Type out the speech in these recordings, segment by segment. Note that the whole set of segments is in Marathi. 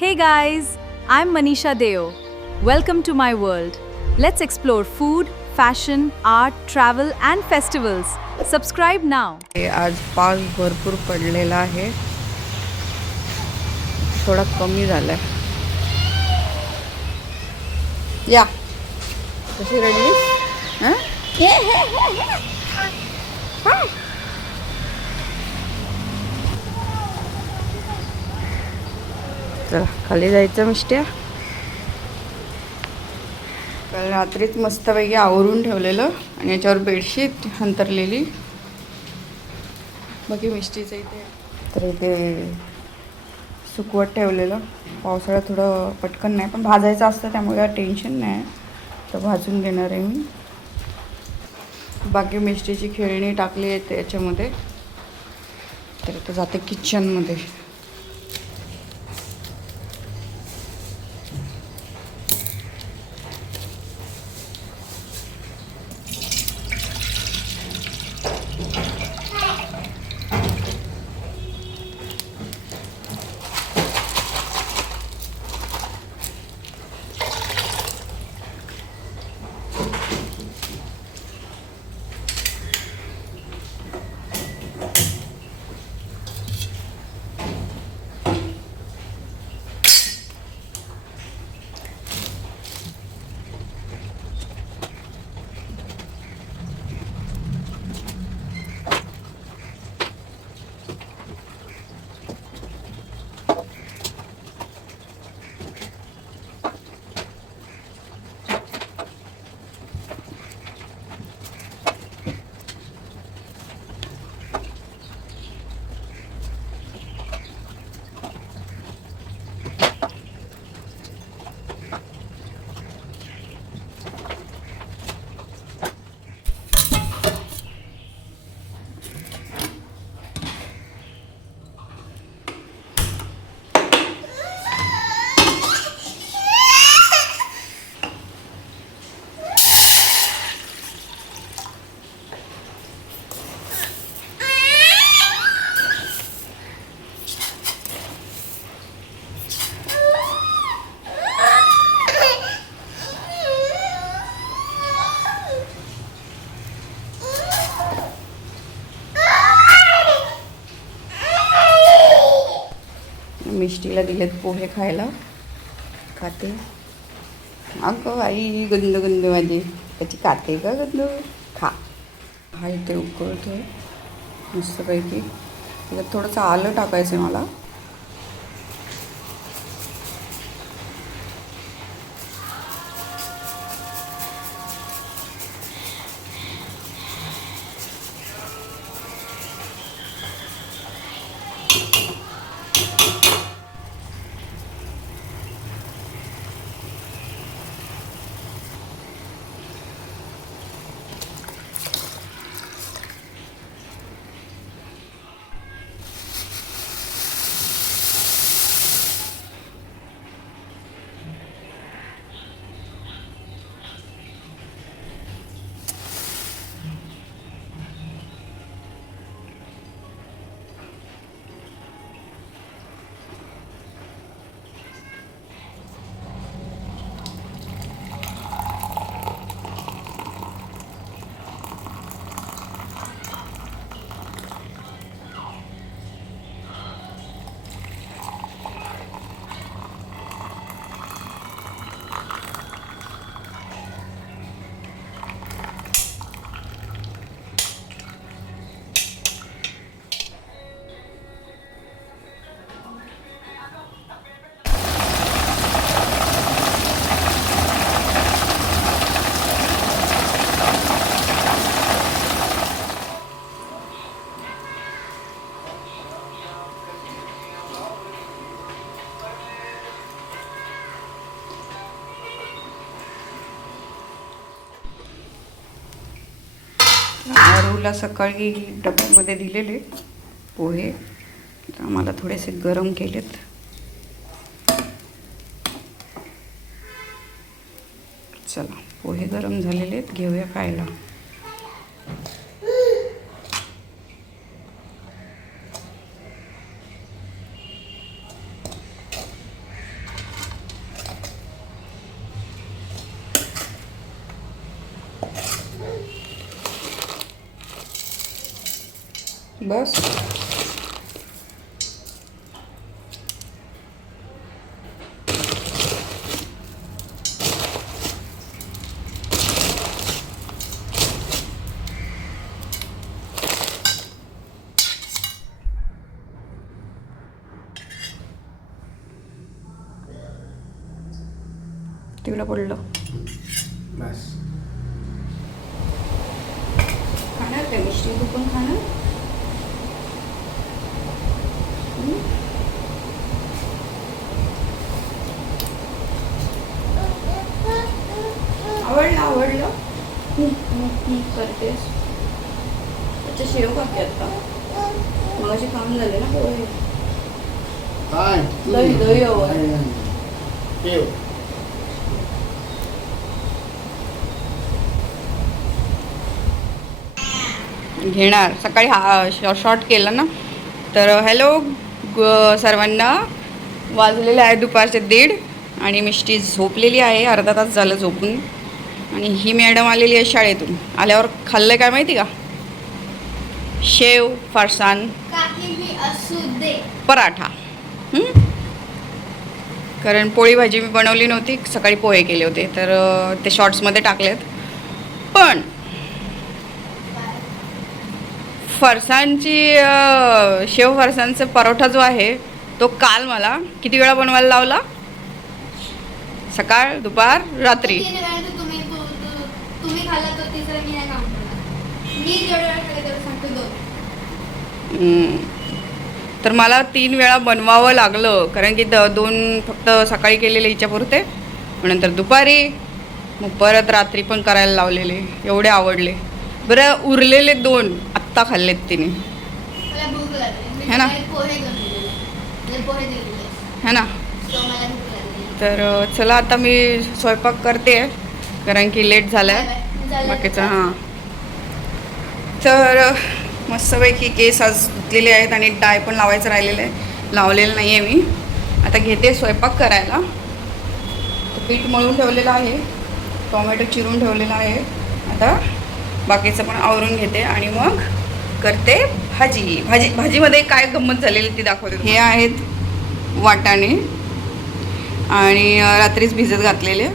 Hey guys, I'm Manisha Deo. Welcome to my world. Let's explore food, fashion, art, travel, and festivals. Subscribe now. आज पाऊस भरपूर पडलेला आहे. थोडा कमी झालाय. या कशी रडलीस? हां? चला खाली जायचं मिष्ट्या. काल रात्रीच मस्तपैकी आवरून ठेवलेलं आणि याच्यावर बेडशीट अंतरलेली. बाकी मिष्टीचं इथे तर इथे सुकवत ठेवलेलं. पावसाळ्यात थोडं पटकन नाही, पण भाजायचं असतं त्यामुळे काय टेन्शन नाही. तर भाजून घेणार आहे मी. बाकी मिष्टीची खेळणी टाकली आहे त्याच्यामध्ये. तर आता जाते किचनमध्ये. मिष्टीला दिलेत पोहे खायला. खाते. अगं आई गंद गंद माझी त्याची खाते का गंद. खा. हा इथे उकळतो आहे मस्तपैकी. त्याच्यात थोडंसं आलं टाकायचं आहे मला. आरूला सकाळी डब्यामध्ये दिलेले पोहे. तर आम्हाला थोडेसे गरम केलेत. चला पोहे गरम झालेले आहेत, घेऊया खायला. बस. तिकडं पडलं. बस. खाणार काय मिष्टी? तू पण खाणार? आवडलं आवडलं. करतेस त्याच्या शेव खाते आता. मग असे काम झाले ना पोहे. काय? दही हवं. ठेव. घेणार. सकाळी शॉर्ट केलं ना. तर हॅलो सर्वांना. वाजलेले आहे दुपारचे 1:30 आणि मिष्टी झोपलेली आहे. अर्धा तास झालं झोपून. आणि ही मॅडम आलेली आहे शाळेतून. आल्यावर खाल्लं काय माहिती का? शेव, फरसाण, पराठा. कारण पोळी भाजी मी बनवली नव्हती. सकाळी पोहे केले होते तर ते शॉर्ट्समध्ये टाकलेत. पण फरसाणची शेव फरसाणचा परोठा जो आहे तो काल मला किती वेळा बनवायला लावला? सकाळ, दुपार, रात्री. तर मला 3 वेळा बनवावं लागलं. कारण की 2 फक्त सकाळी केलेले हिच्यापुरते, नंतर दुपारी, मग परत रात्री पण करायला लावलेले. एवढे आवडले. बरं उरलेले 2 आत्ता खाल्लेत तिने. है ना? है ना? तर चला आता मी स्वयंपाक करते कारण की लेट झाला आहे बाकीचं. हां, तर मस्तपैकी केस आज धुतलेले आहेत आणि डाय पण लावायचं राहिलेलं आहे. लावलेलं नाही आहे मी. आता घेते स्वयंपाक करायला. पीठ मळून ठेवलेलं आहे, टोमॅटो चिरून ठेवलेला आहे. आता बाकीचं पण आवरून घेते आणि मग करते भाजीमध्ये काय गंमत झालेली ती दाखवते. हे आहेत वाटाणे आणि रात्रीच भिजत घातलेले.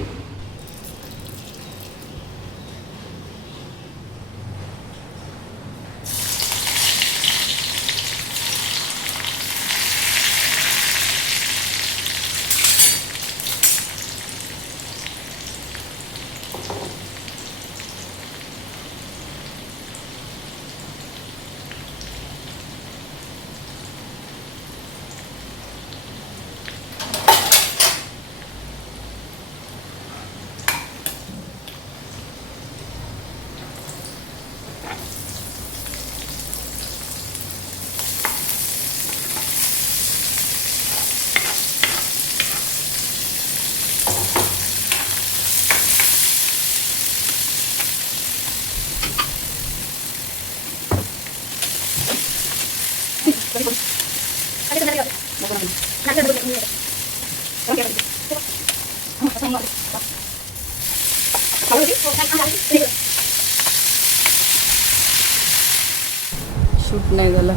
शूट नाही झालं.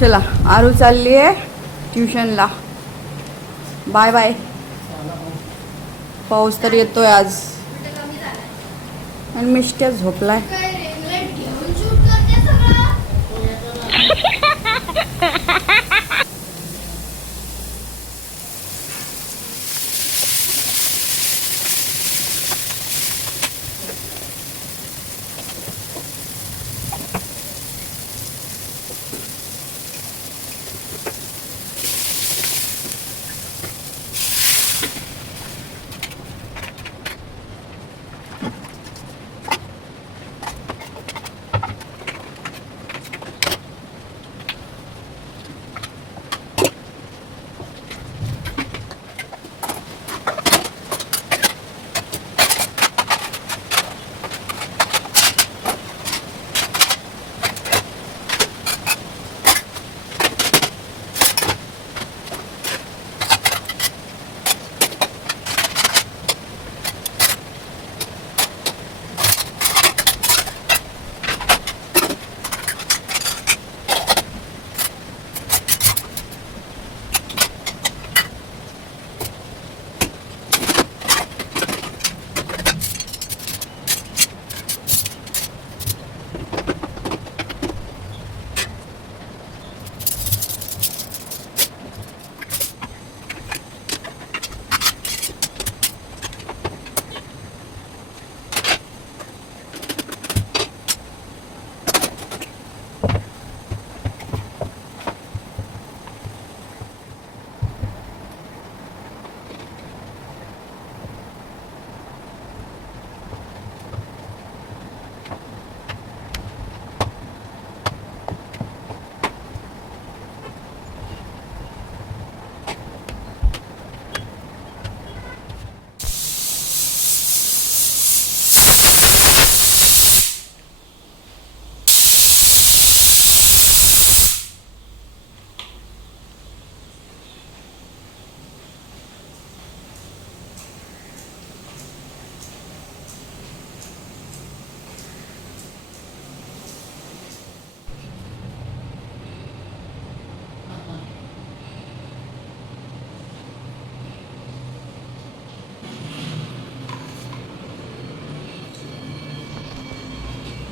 चला, आरू चालली आहे ट्युशनला. Bye bye. पाऊस तर येतोय आज आणि मिष्ट्या झोपलाय.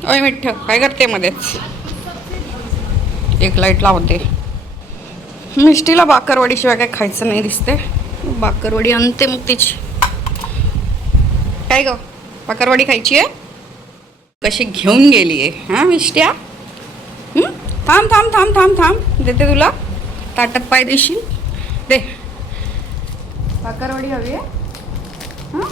अय मिठ्ठ काय करते मध्येच? एक लाईट लावते. मिष्टीला बाकरवडीशिवाय काय खायचं नाही दिसते. बाकरवडी आणते मग तिची. काय ग बाकरवडी खायची आहे? कशी घेऊन गेली आहे हां मिष्ट्या? थांब थांब थांब थांब थांब देते तुला. ताटात पाय देशील? दे. बाकरवडी हवी आहे? हां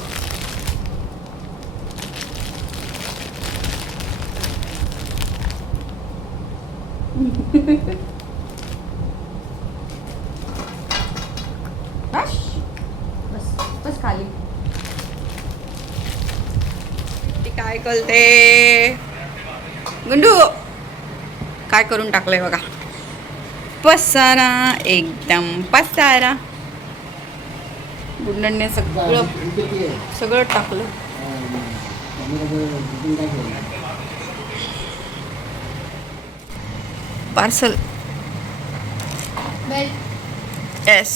बस बस खाली. ती काय कळते गुंडू? काय करून टाकलंय बघा. पसारा एकदम पसारा. गुंडणने सगळं टाकलं. Parcel. Yes.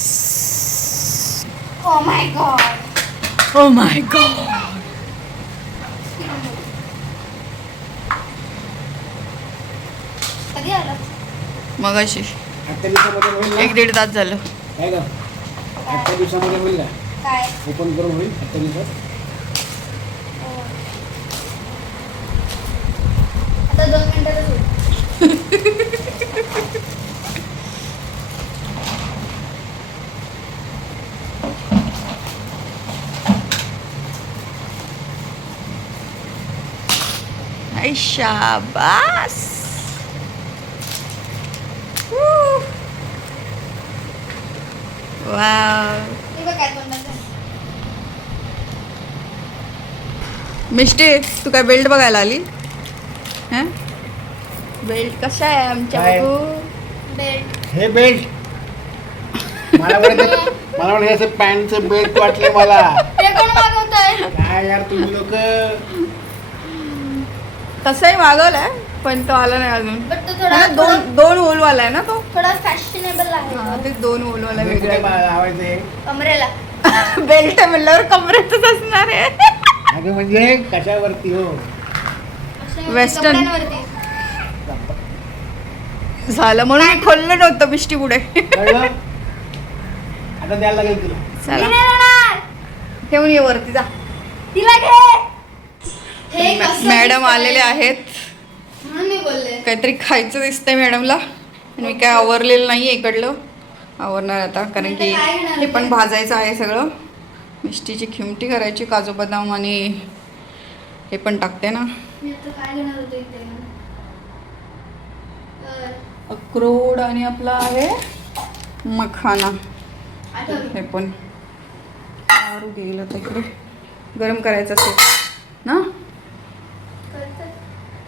Oh my god. Oh my God. कधी आलं? मगाशी आजच्या दिवसामध्ये होईल ना? 1-1.5 तास झालं. काय ग आजच्या दिवसामध्ये होईल का? काय? ओपन करून होईल आजच्या दिवसात? आता 2 मिनिटातच होईल. आई शाबास. वाव. हे बघ काय तोंडाचं. मिष्टी तू काय बेल्ट बघायला आली? हां बेल्ट कसा आहे आमच्या काय? बघू. बेल्ट. हे बेल्ट मला वाटतं हे असं पॅन्टचं बेल्ट वाटले मला. ते कोण मागवतंय? काय यार तुम्ही लोक. तसंही मागवलाय पण तो आला नाही अजून. बट तो थोडा दोन होलवाला आहे ना तो. थोडा फॅशनेबल आहे हा तो. ते 2 होलवाला वेगळा आहे. लावायचे कमरेला. बेल्ट म्हणल्यावर कमरेतच असणार आहे. अगं म्हणजे कशावरती हो? अशा Western. कपड्यांवरती. झालं म्हणून मी खोललं नव्हतं मिष्टी पुढे. कळलं? आता द्यायला लागेल तुला. मी चला नाही राहणार. ठेवून ये वरती जा. तिला घे. हे कसं मॅडम दिसतंय? आलेले आहेत. म्हणून मी बोलले. काहीतरी खायचं दिसतंय मॅडमला. आणि मी काय आवरलेलं नाही आहे इकडलं. आवरणार आता कारण की हे पण भाजायचं आहे सगळं. मिष्टीची खिमटी करायची, काजू बदाम आणि हे पण टाकते ना मी आता काय घेणार होते इथे? अक्रोड आणि आपला आहे मखाना. आठवलं. हे पण दारू गेलं तर इकडे गरम करायचं असेल ना. करते.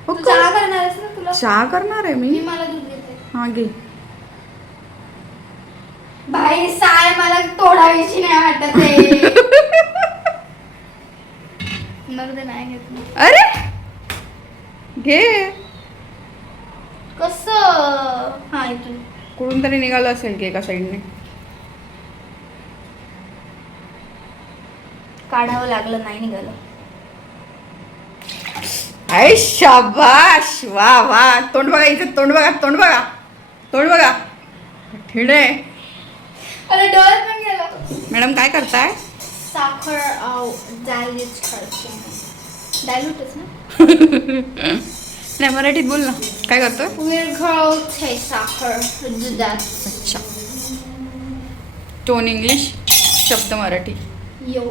हो तू का? चहा करणार आहेस ना तुला? चहा करणार आहे मी मी. मला दूध घेते. हा घे. भाई साय मला तोडावीची नाही वाटत आहे. मग ते नाही घेत मी. अरे घे. कसं? हा इथून. कुठून तरी निघालं असेल की एका साईडने. काढावं लागलं नाही निघालं. आय शाबाश. वा वा. तोंड बघा इथे. तोंड बघा. तोंड बघा. तोंड बघा. ठिडे. अरे डोळ्यात पण गेलं. मॅडम काय करताय? साखर डायल्यूट करते. डायल्यूटच ना? नाही मराठीत बोल ना. काय करतोय? विरघळते साखर दुधात. अच्छा. टोन इंग्लिश शब्द मराठी. यो.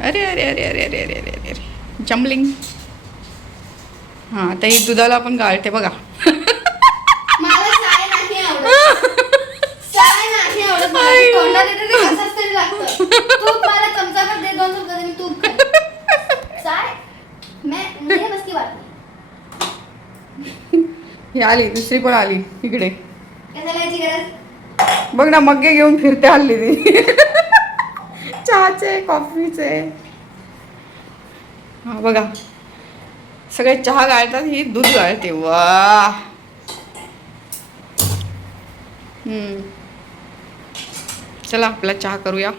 अरे अरे अरे अरे अरे अरे अरे अरे अरे जम्बलिंग. हां आता ही दुधाला आपण गाळते बघा. मला साय नाही आवडत. साय नाही आवडत मला. ते तोंडात येतं ते कसंच तरी लागतं. तूप मला चमचाभर दे. 2 चमचा दे. मी तूप खाईन. साय मुझे बस की बात नहीं. ही आली दुसरी पण आली इकडे. कशाला याची गरज? बघ ना मग्गे घेऊन फिरते हल्ली ती. चहाचे कॉफीचे. हा बघा सगळे चहा गाळतात ही दूध गाळते. वा. चला आपला चहा करूया.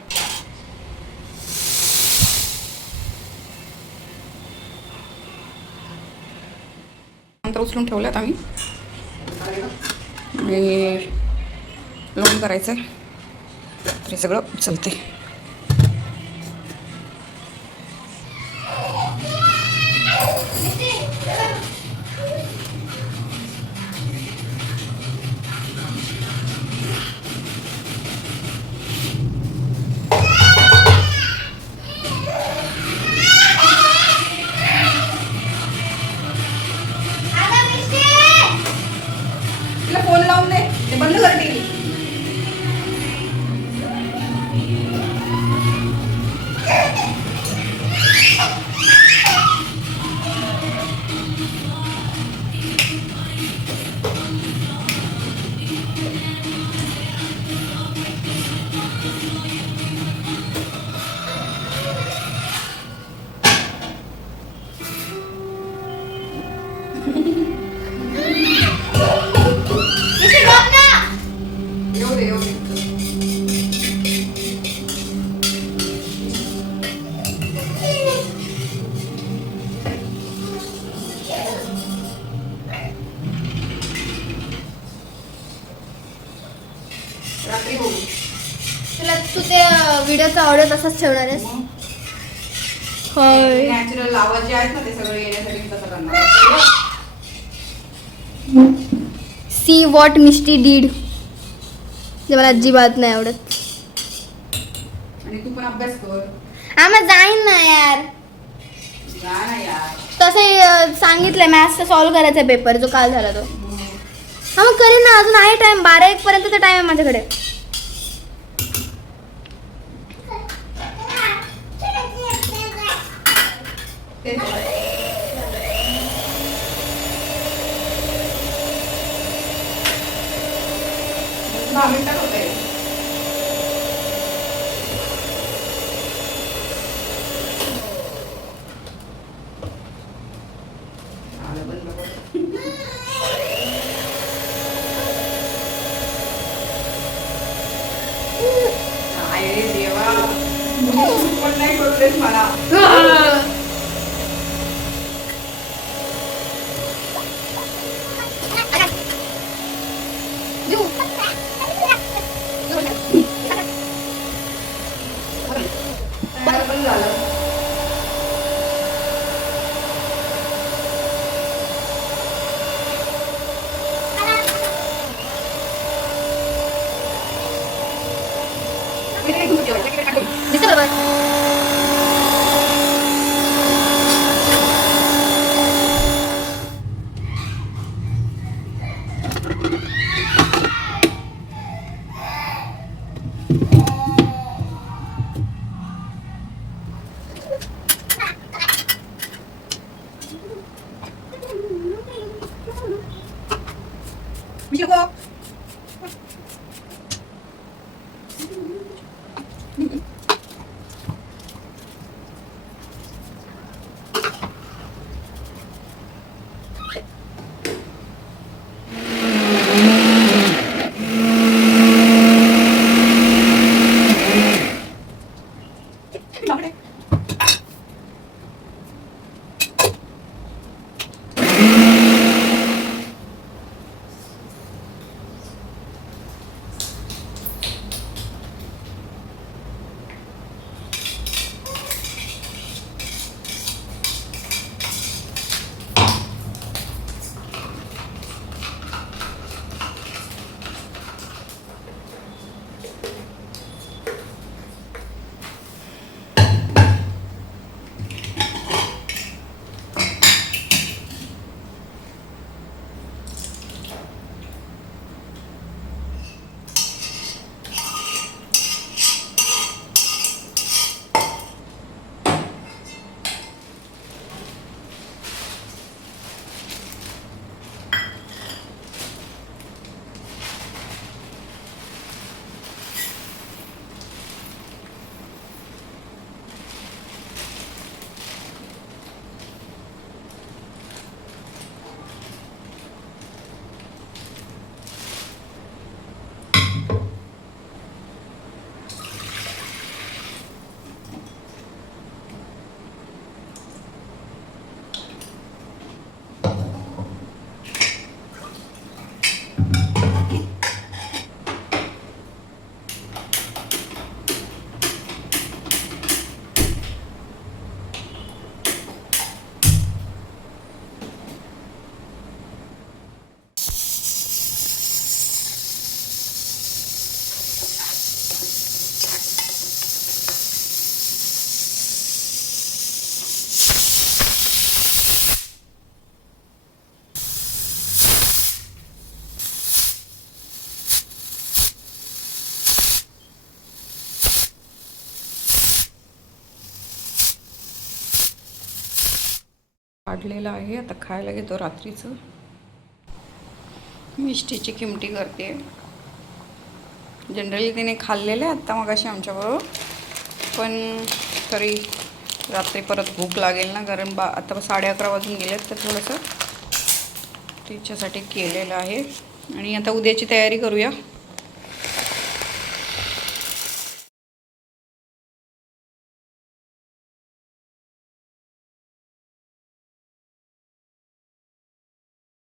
नंतर उचलून ठेवल्यात आम्ही आणि लोण करायचं आहे. तर हे सगळं उचलते. तिला फोन लावून दे, ते बंद कर टीव्ही. इथे बघ ना. येऊ दे, येऊ दे. रात्री बघू. तुला तू ते व्हिडिओचा ऑडिओ तसाच ठेवणार आहेस? होय. नॅचरल आवाज जे आहेत ना ते सगळे येण्यासाठी मी तसं करणार. See what Misty did. जे मला अजिबात नाही आवडत. आणि तू पण अभ्यास कर. आम्हाला जाईन ना यार. जा ना यार. तसं सांगितलंय मॅथ्सचा सॉल्व करायचा पेपर जो काल झाला तो. हा मग करीन ना, अजून आहे टाइम. 12-1 पर्यंतचा टाइम आहे माझ्याकडे. तेच. 10 मिनिटात होतंय. आलं बंद कर. काय रे देवा, मुली पण नाही करू देत मला. तयार पण झालं. दिसतं बरोबर. काढलेलं आहे. आता खायला घेतो रात्रीचं. मिष्टीची किमटी करते. जनरली तिने खाल्लेलं आहे आत्ता मगाशी आमच्याबरोबर, पण तरी रात्री परत भूक लागेल ना, कारण आता 11:30 वाजून गेलेत, तर थोडंसं तिच्यासाठी केलेलं आहे. आणि आता उद्याची तयारी करूया.